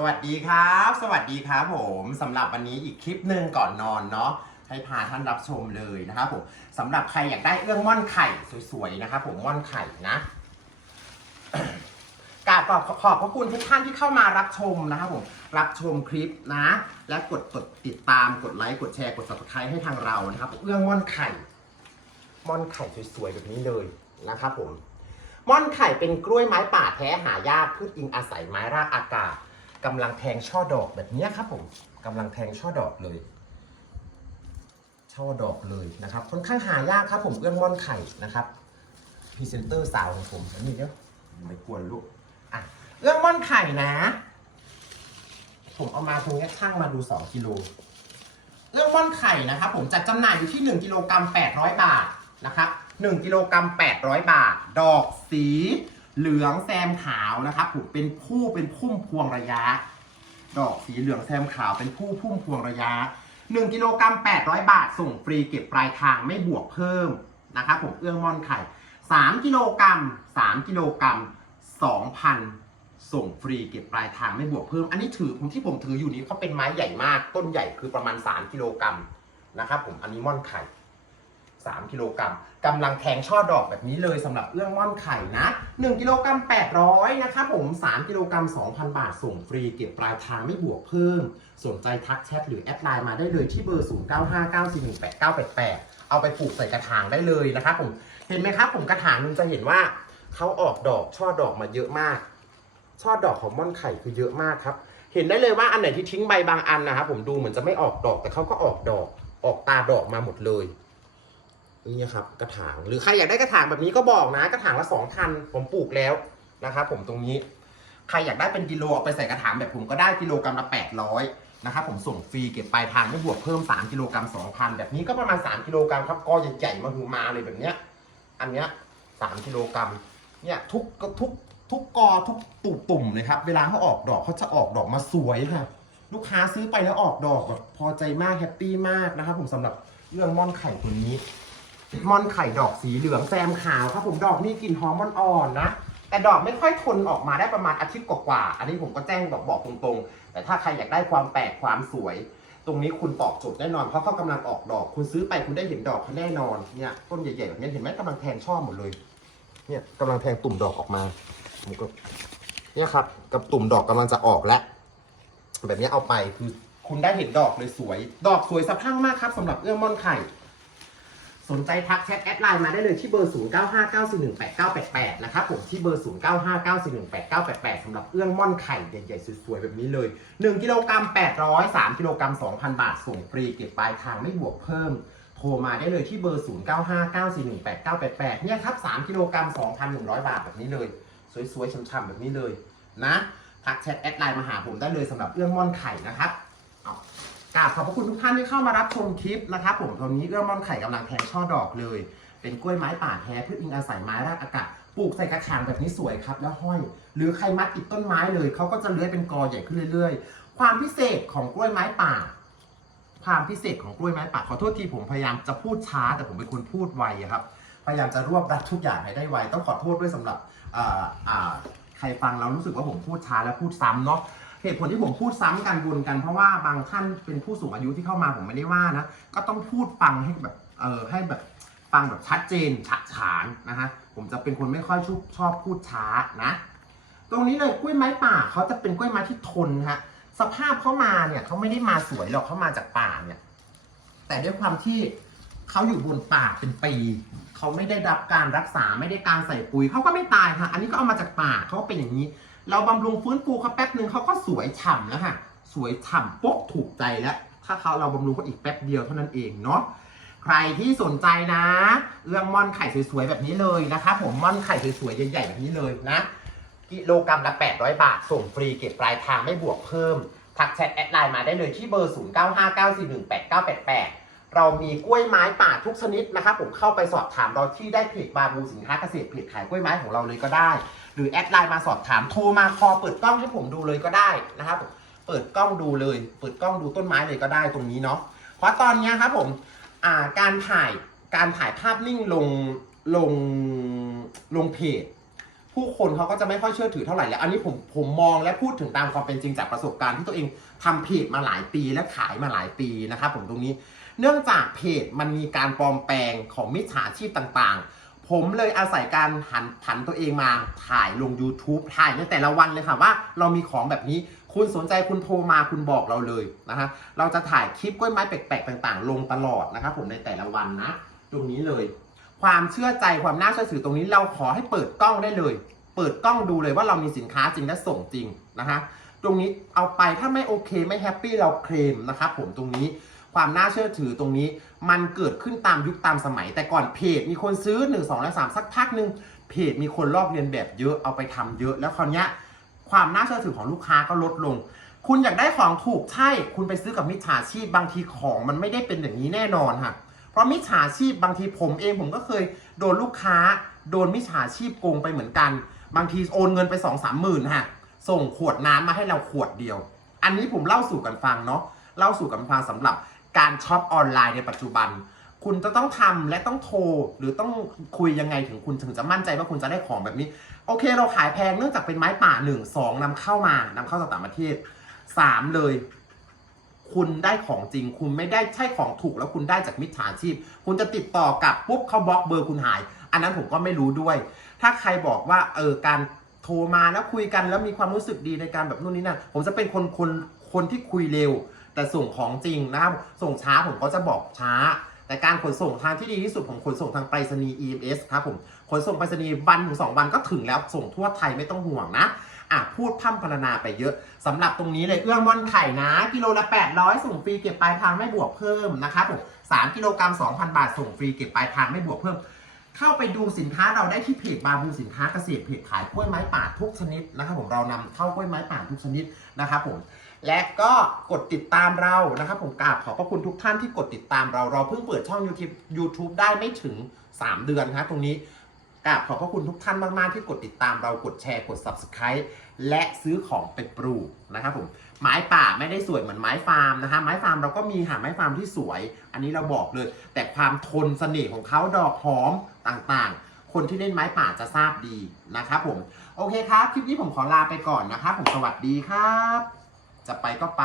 สวัสดีครับ สวัสดีครับผมสำหรับวันนี้อีกคลิปหนึ่งก่อนนอนเนาะให้พาท่านรับชมเลยนะครับผมสำหรับใครอยากได้เรื่องม่อนไข่สวยๆนะครับผมม่อนไข่นะกราบขอบขอบพระคุณทุกท่านที่เข้ามารับชมนะครับผมรับชมคลิปนะ และกดกดติดตามกดไลค์กดแชร์กด subscribe ให้ทางเรานะครับเรื่องม่อนไข่ม่อนไข่สวยๆแบบนี้เลยนะครับผมม่อนไข่เป็นกล้วยไม้ป่าแท้หายากพืชอิงอาศัยไม้รากอากาศ กำลังแทงช่อดอกแบบนี้ครับผมกำลังแทงช่อดอกเลย ช่อดอกเลยนะครับ ค่อนข้างหายากครับผมเอื้องม่อนไข่นะครับพรีเซนเตอร์สาวของผมอันนี้เดี๋ยวไม่กวนลูกอะเอื้องม่อนไข่นะ ผมเอามาตรงนี้ช่างมาดู2กิโลเรื่องม่อนไข่นะครับผมจัดจำหน่ายอยู่ที่1กิโลกรัม800 บาทนะครับ1กิโลกรัม800 บาท ดอกสี เหลืองแซมขาวนะครับผมเป็นผู้เป็นพุ่มพวงระยะ ดอกสีเหลืองแซมขาวเป็นผู้พุ่มพวงระยะ 1กิโลกรัม800 บาท ส่งฟรีเก็บปลายทางไม่บวกเพิ่มนะครับผมเอื้องม่อนไข่3กิโลกรัม3กิโลกรัม2,000 ส่งฟรีเก็บปลายทางไม่บวกเพิ่ม อันนี้ถือผมที่ผมถืออยู่นี้เขาเป็นไม้ใหญ่มากต้นใหญ่คือประมาณ 3 กิโลกรัมนะครับผมอันนี้ม่อนไข่ 3 กิโลกรัมกำลังแทงช่อดอกแบบนี้เลยสำหรับเอื้องม่อนไข่นะ 1 กิโลกรัม800 นะครับผม 3 กิโลกรัม2,000 บาทส่งฟรีเก็บปลายทางไม่บวกเพิ่ม สนใจทักแชทหรือแอดไลน์มาได้เลยที่เบอร์ 0959418988 เอาไปปลูกใส่กระถางได้เลยนะครับผม เห็นไหมครับผมกระถางนึงจะเห็นว่าเขาออกดอกช่อดอกมาเยอะมาก ช่อดอกของม่อนไข่คือเยอะมากครับเห็นได้เลยว่าอันไหนที่ทิ้งใบบางอันนะครับผมดูเหมือนจะไม่ออกดอกแต่เขาก็ออกดอกออกตาดอกมาหมดเลย นี่ครับกระถางหรือใครอยากได้กระถางแบบนี้ก็บอกนะ กระถางละสองพันผมปลูกแล้วนะครับผมตรงนี้ใครอยากได้เป็นกิโลเอาไปใส่กระถางแบบผมก็ได้กิโลกรัมละ800นะครับผมส่งฟรีเก็บปลายทางไม่บวกเพิ่ม 3 กิโลกรัม2,000 แบบนี้ก็ประมาณ 3 กิโลกรัมครับกอใหญ่ๆมาหือมาเลยแบบเนี้ยอันเนี้ย3กิโลกรัมเนี่ยทุกทุกทุกกอทุกตุ่มตุ่มเลยครับเวลาเขาออกดอกเขาจะออกดอกมาสวยค่ะ ลูกค้าซื้อไปแล้วออกดอกแบบพอใจมากแฮปปี้มากนะครับผมสำหรับเรื่องม่อนไข่ตัวนี้ ม่อนไข่ดอกสีเหลืองแซมขาวครับผมดอกนี่กลิ่นหอมอ่อนๆนะ แต่ดอกไม่ค่อยทนออกมาได้ประมาณอาทิตย์กว่าๆอันนี้ผมก็แจ้งบอกบอกตรงๆ แต่ถ้าใครอยากได้ความแปลกความสวย ตรงนี้คุณตอบโจทย์แน่นอนเพราะเขากำลังออกดอก คุณซื้อไปคุณได้เห็นดอกเขาแน่นอนเนี่ยต้นใหญ่ๆแบบนี้เห็นไหมกำลังแทงช่อหมดเลย เนี่ยกำลังแทงตุ่มดอกออกมาผมก็เนี่ยครับ กับตุ่มดอกกำลังจะออกแล้วแบบนี้เอาไปคือคุณได้เห็นดอกเลยสวย ดอกสวยสะพรั่งมากครับสำหรับเอื้องม่อนไข่ สนใจทักแชทแอดไลน์มาได้เลยที่เบอร์ 0959418988 นะครับผมที่เบอร์ 0959418988 สำหรับเอื้องม่อนไข่ใหญ่ๆ สวยๆ แบบนี้เลย 1 กิโลกรัม800 3 กิโลกรัม 2,000 บาท ส่งฟรีเก็บปลายทางไม่บวกเพิ่ม โทรมาได้เลยที่เบอร์ 0959418988 เนี่ยครับ 3 กิโลกรัม 2,100 บาทแบบนี้เลย สวยๆช่ำๆแบบนี้เลยนะทักแชทแอดไลน์มาหาผมได้เลยสำหรับเอื้องม่อนไข่นะครับ กราบขอบพระคุณทุกท่านที่เข้ามารับชมคลิปนะครับผมตอนนี้เรื่อม่อนไข่กำลังแทงช่อดอกเลย เป็นกล้วยไม้ป่าแท้พืชอิงอาศัยไม้รากอากาศปลูกใส่กระถางแบบนี้สวยครับแล้วห้อย หรือใครมัดติดต้นไม้เลยเขาก็จะเลื้อยเป็นกอใหญ่ขึ้นเรื่อย ๆ ความพิเศษของกล้วยไม้ป่า ความพิเศษของกล้วยไม้ป่าขอโทษทีผมพยายามจะพูดช้า แต่ผมเป็นคนพูดไวครับ พยายามจะรวบรัดทุกอย่างให้ได้ไวต้องขอโทษด้วยสำหรับใครฟังแล้วรู้สึกว่าผมพูดช้าและพูดซ้ำเนาะ เหตุผลที่ผมพูดซ้ำกันวนกันเพราะว่าบางท่านเป็นผู้สูงอายุที่เข้ามาผมไม่ได้ว่านะ ก็ต้องพูดฟังให้แบบเออให้แบบฟังแบบชัดเจนฉะฉานนะฮะผมจะเป็นคนไม่ค่อยชอบชอบพูดช้านะ ตรงนี้เลยกล้วยไม้ป่าเขาจะเป็นกล้วยไม้ที่ทนฮะสภาพเขามาเนี่ยเขาไม่ได้มาสวยหรอกเขามาจากป่าเนี่ย แต่ด้วยความที่เขาอยู่บนป่าเป็นปีเขาไม่ได้รับการรักษาไม่ได้การใส่ปุ๋ยเขาก็ไม่ตายค่ะ อันนี้ก็เอามาจากป่าเขาก็เป็นอย่างนี้ เราบำรุงฟื้นฟูเขาแป๊บหนึ่งเขาก็สวยฉ่ำแล้วค่ะ สวยฉ่ำโป๊ะถูกใจแล้ว ถ้าเขาเราบำรุงเขาอีกแป๊บเดียวเท่านั้นเองเนาะ ใครที่สนใจนะ เรื่องม่อนไข่สวยๆแบบนี้เลยนะคะผมม่อนไข่สวยๆใหญ่ๆแบบนี้เลยนะ กิโลกรัมละ 800 บาท ส่งฟรีเก็บปลายทางไม่บวกเพิ่ม ทักแชทแอดไลน์มาได้เลยที่เบอร์ 0959418988เรามีกล้วยไม้ป่าทุกชนิดนะครับผมเข้าไปสอบถามเราที่ได้เพจบาบูสินค้าเกษตรเพจขายกล้วยไม้ของเราเลยก็ได้ หรือแอดไลน์มาสอบถามโทรมาคอเปิดกล้องให้ผมดูเลยก็ได้นะครับ เปิดกล้องดูเลย เปิดกล้องดูต้นไม้เลยก็ได้ตรงนี้เนาะเพราะตอนนี้ครับผมาการถ่ายการถ่ายภาพนิ่งลงลงลงเพจผู้คนเขาก็จะไม่ค่อยเชื่อถือเท่าไหร่แล้วอันนี้ผมผมมองและพูดถึงตามความเป็นจริงจากประสบการณ์ที่ตัวเองทำเพจมาหลายปีและขายมาหลายปีนะครับผมตรงนี้ เนื่องจากเพจมันมีการปลอมแปลงของมิจฉาชีพต่างๆ ผมเลยอาศัยการหันผันตัวเองมาถ่ายลง YouTube ถ่ายในแต่ละวันเลยค่ะว่าเรามีของแบบนี้คุณสนใจคุณโทรมาคุณบอกเราเลยนะคะเราจะถ่ายคลิปกล้วยไม้แปลกๆต่าง ๆ ลงตลอดนะครับผมในแต่ละวันนะ ตรงนี้เลย ความเชื่อใจความน่าเชื่อถือตรงนี้เราขอให้เปิดกล้องได้เลย เปิดกล้องดูเลยว่าเรามีสินค้าจริงและส่งจริงนะคะตรงนี้เอาไปถ้าไม่โอเคไม่แฮปปี้เราเคลมนะครับผมตรงนี้ ความน่าเชื่อถือตรงนี้ มันเกิดขึ้นตามยุคตามสมัย แต่ก่อนเพจมีคนซื้อ 1 2และ3สักพักหนึ่งเพจมีคนลอกเลียนแบบเยอะเอาไปทำเยอะ แล้วคราวเนี้ยความน่าเชื่อถือของลูกค้าก็ลดลง คุณอยากได้ของถูกใช่ คุณไปซื้อกับมิจฉาชีพบางทีของมันไม่ได้เป็นอย่างนี้แน่นอนค่ะเพราะมิจฉาชีพบางทีผมเองผมก็เคยโดนลูกค้า โดนมิจฉาชีพโกงไปเหมือนกัน บางทีโอนเงินไป2องสามหมื่นฮะส่งขวดน้ำมาให้เราขวดเดียว อันนี้ผมเล่าสู่กันฟังเนาะเล่าสู่กันฟังสำหรับ การช็อปออนไลน์ในปัจจุบัน คุณจะต้องทำและต้องโทร หรือต้องคุยยังไงถึงคุณถึงจะมั่นใจว่าคุณจะได้ของแบบนี้ โอเค เราขายแพงเนื่องจากเป็นไม้ป่าหนึ่งสองนำเข้ามานำเข้าจากต่างประเทศสามเลย คุณได้ของจริง คุณไม่ได้ใช่ของถูกแล้วคุณได้จากมิจฉาชีพ คุณจะติดต่อกับปุ๊บเขาบล็อกเบอร์คุณหาย อันนั้นผมก็ไม่รู้ด้วย ถ้าใครบอกว่าเออการโทรมาแล้วคุยกันแล้วมีความรู้สึกดีในการแบบนู่นนี่นั่นผมจะเป็นคนคนคนที่คุยเร็ว แต่ส่งของจริงนะครับส่งช้าผมก็จะบอกช้า แต่การขนส่งทางที่ดีที่สุดผมขนส่งทางไปรษณีย์ EMS ครับผมขนส่งไปรษณีย์วันถึงสองวันก็ถึงแล้วส่งทั่วไทยไม่ต้องห่วงนะอะพูดพร่ำพรรณนาไปเยอะสำหรับตรงนี้เลยเอื้องม่อนไข่นะ กิโลละ 800 ส่งฟรีเก็บปลายทางไม่บวกเพิ่มนะครับผม3กิโลกรัม2,000 บาทส่งฟรีเก็บปลายทางไม่บวกเพิ่ม เข้าไปดูสินค้าเราได้ที่เพจบาบูสินค้าเกษตรเพจขายกล้วยไม้ป่าทุกชนิดนะครับผมเรานำเข้ากล้วยไม้ป่าทุกชนิดนะครับผม และก็กดติดตามเรานะครับผมกราบขอบพระคุณทุกท่านที่กดติดตามเรา เราเพิ่งเปิดช่อง YouTube YouTube ได้ไม่ถึง 3 เดือนครับตรงนี้กราบขอบพระคุณทุกท่านมากๆที่กดติดตามเรากดแชร์กด Subscribe และซื้อของไปปลูกนะครับผมไม้ป่าไม่ได้สวยเหมือนไม้ฟาร์มนะฮะไม้ฟาร์มเราก็มีหาไม้ฟาร์มที่สวย อันนี้เราบอกเลย แต่ความทนเสน่ห์ของเขาดอกหอมต่างๆ คนที่เล่นไม้ป่าจะทราบดีนะครับผมโอเคครับ คลิปนี้ผมขอลาไปก่อนนะครับผมสวัสดีครับ จะไปก็ไป